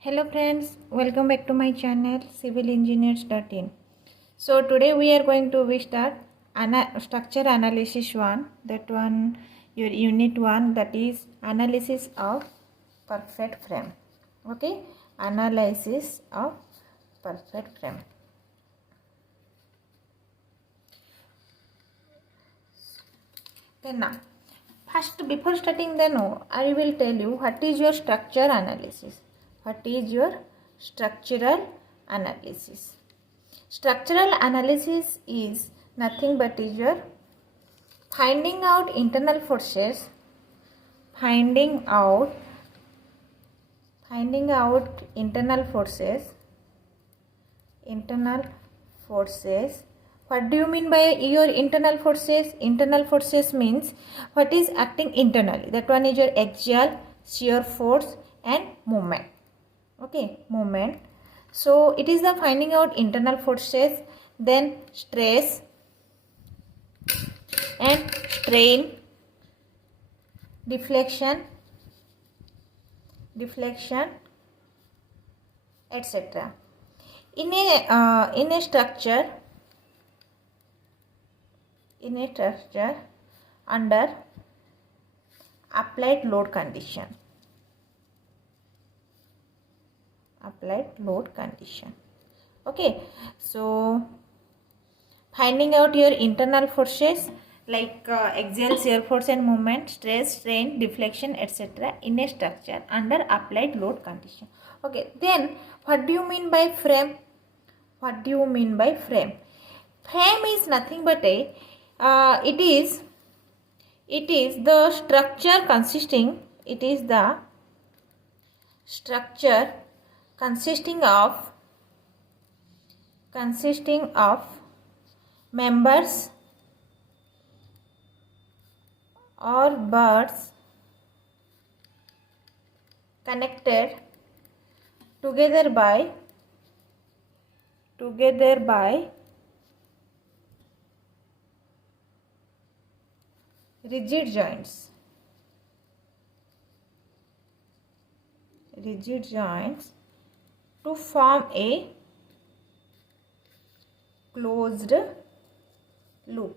Hello friends, welcome back to my channel civilengineers.in. So today we are going to start structure analysis 1, that one your unit 1, that is analysis of perfect frame. Okay, analysis of perfect frame. Then now first, before starting I will tell you what is your structure analysis. What is your structural analysis? Structural analysis is nothing but is your finding out internal forces, finding out internal forces. What do you mean by your internal forces? Internal forces means what is acting internally. That one is your axial, shear force and movement. Okay, movement. So it is the finding out internal forces, then stress and strain, deflection, etc. In a structure under applied load condition. Okay, so finding out your internal forces like axial, shear force and movement, stress, strain, deflection, etc. in a structure under applied load condition. Okay, then what do you mean by frame? Frame is nothing but it is the structure consisting of members or parts connected together by rigid joints to form a closed loop.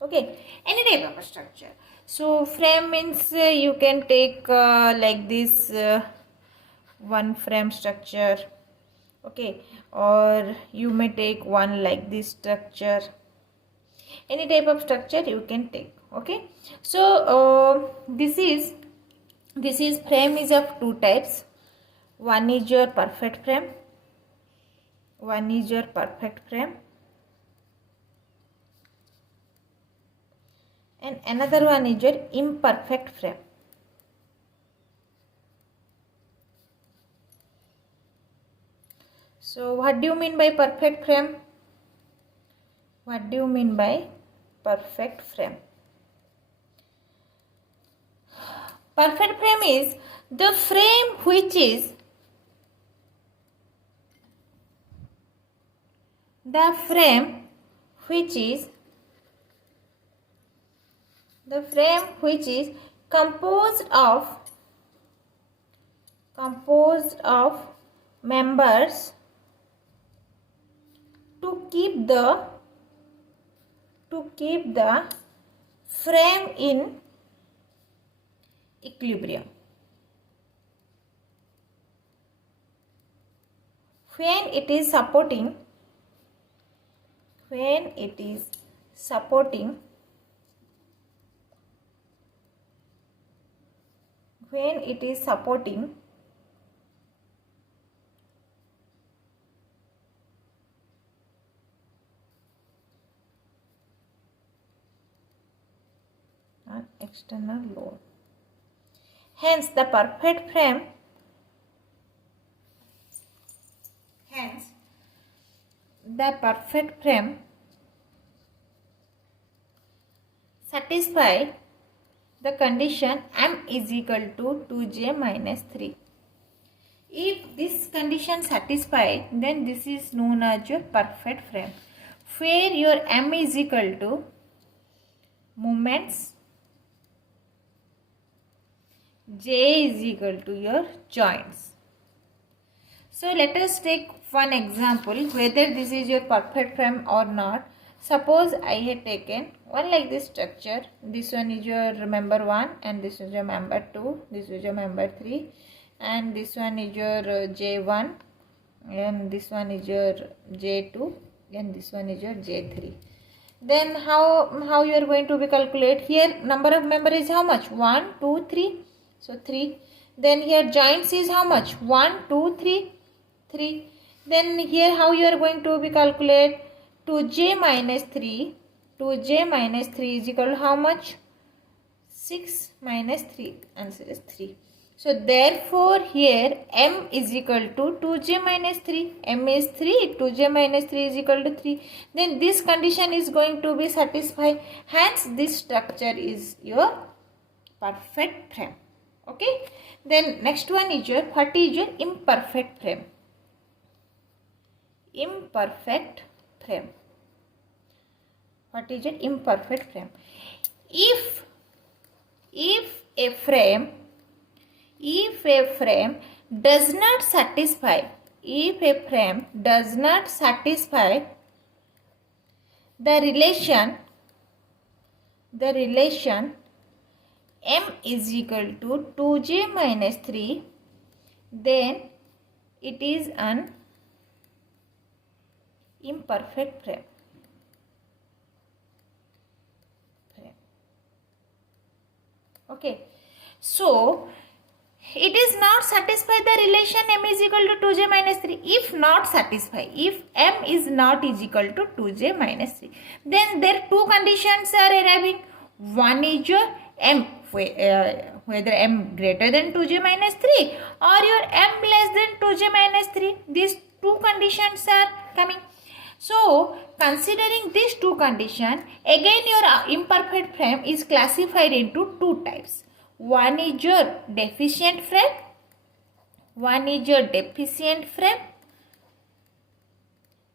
Okay, any type of structure. So frame means you can take like this one frame structure. Okay, or you may take one like this structure. Any type of structure you can take. Okay, so this is frame is of two types. One is your perfect frame, and another one is your imperfect frame. So what do you mean by perfect frame? Perfect frame is the frame which is composed of members to keep the frame in equilibrium. When it is supporting an external load. Hence the perfect frame satisfy the condition m is equal to 2j minus 3. If this condition satisfied, then this is known as your perfect frame, where your m is equal to moments, j is equal to your joints. So let us take one example whether this is your perfect frame or not. Suppose I had taken one like this structure. This one is your member 1 and this is your member 2. This is your member 3 and this one is your J1 and this one is your J2 and this one is your J3. Then how you are going to be calculate? Here number of member is how much? 1, 2, 3. So 3. Then here joints is how much? 1, 2, 3. 3. Then here how you are going to be calculate? 2j minus 3. 2j minus 3 is equal to how much? 6 minus 3. Answer is 3. So therefore here m is equal to 2j minus 3. M is 3. 2j minus 3 is equal to 3. Then this condition is going to be satisfied. Hence this structure is your perfect frame. Okay. Then next one is your, what is your imperfect frame? Imperfect frame. What is your imperfect frame? If a frame does not satisfy, the relation m is equal to 2j minus 3, then it is an imperfect frame. Okay, so it is not satisfy the relation m is equal to 2j minus 3. If not satisfy, if m is not is equal to 2j minus 3, then there two conditions are arriving. One is your m, whether m greater than 2j minus 3 or your m less than 2j minus 3. These two conditions are coming. So considering these two conditions, again your imperfect frame is classified into two types. One is your deficient frame.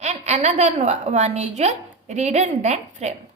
And another one is your redundant frame.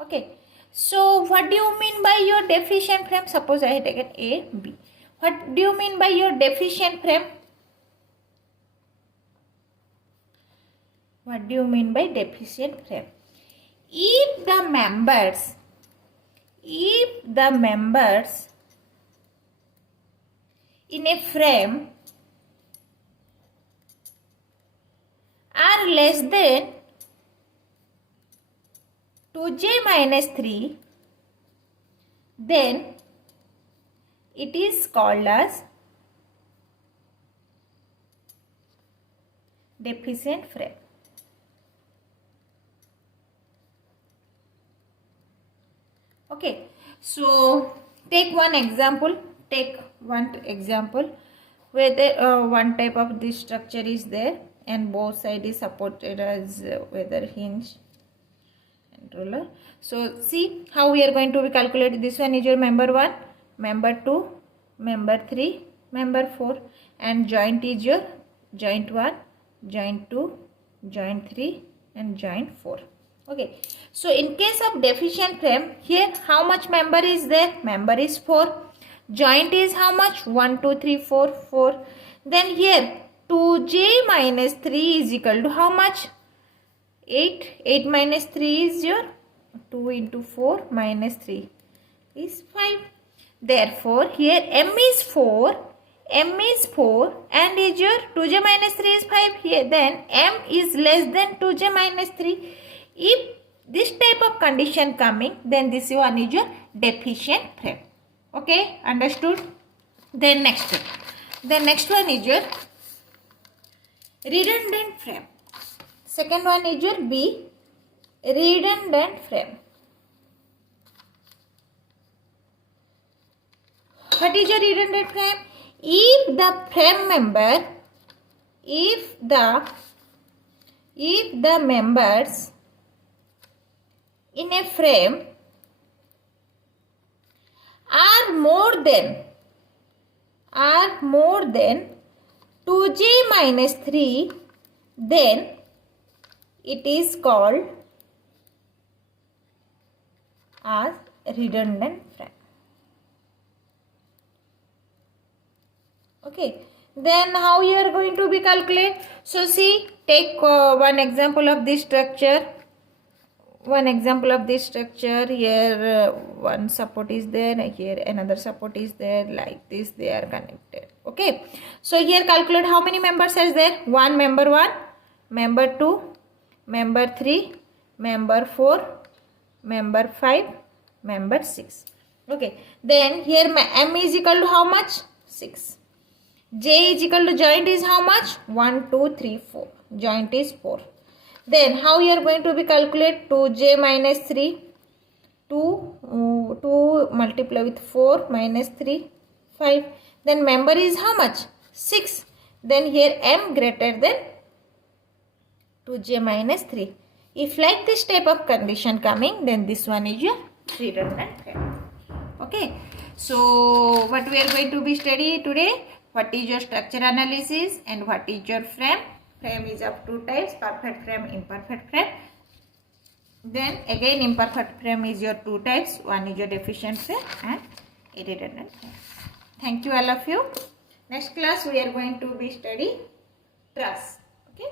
Okay. So what do you mean by your deficient frame? Suppose I have taken A, B. What do you mean by your deficient frame? What do you mean by deficient frame? If the members in a frame are less than 2j minus 3, then it is called as deficient frame. Okay, so take one example. Where the one type of this structure is there and both sides is supported as whether hinge and roller. So see how we are going to be calculate. This one is your member 1, member 2, member 3, member 4, and joint is your joint 1, joint 2, joint 3 and joint 4. Okay, so in case of deficient frame, here how much member is there? Member is 4. Joint is how much? 1, 2, 3, 4, 4. Then here 2j minus 3 is equal to how much? 8. 8 minus 3 is your 2 into 4 minus 3 is 5. Therefore, here m is 4 and is your 2j minus 3 is 5 here. Then m is less than 2j minus 3. If this type of condition coming, then this one is your deficient frame. Okay, understood? Then next one is your redundant frame. Second one is your B, redundant frame. What is your redundant frame? If the frame member, if the members in a frame are more than 2j minus 3, then it is called as redundant frame. Okay, then how you are going to be calculate? So see, take one example of this structure. Here one support is there, here another support is there, like this they are connected. Okay, so here calculate how many members is there. One member 1, member 2, member 3, member 4, member 5, member 6. Okay, then here m is equal to how much? 6. J is equal to joint is how much? 1, 2, 3, 4. Joint is 4. Then how you are going to be calculate 2j minus 3. 2 multiply with 4 minus 3, 5. Then member is how much? 6. Then here m greater than 2j minus 3. If like this type of condition coming, then this one is your redundant frame. Okay. So what we are going to be study today? What is your structure analysis and what is your frame? Frame is of two types, perfect frame, imperfect frame. Then again imperfect frame is your two types. One is your deficient frame and a redundant frame. Thank you all of you. Next class we are going to be study truss. Okay.